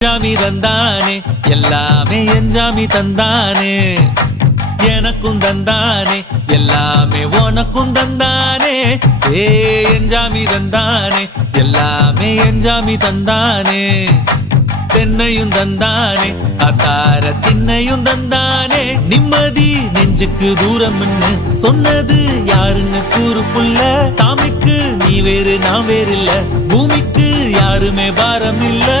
எஞ்சாமி தந்தானே எல்லாமே எஞ்சாமி தந்தானே எனக்கும் தந்தானே எல்லாமே உனக்கும் தந்தானே ஏ எஞ்சாமி தந்தானே எல்லாமே எஞ்சாமி தந்தானே தென்னையும் தந்தானே அத்தார திண்ணையும் தந்தானே நிம்மதி நெஞ்சுக்கு தூரம் சொன்னது யாருன்னு கூறு புள்ள சாமிக்கு நீ வேறு நான் வேறு இல்ல பூமிக்கு யாருமே பாரம் இல்லை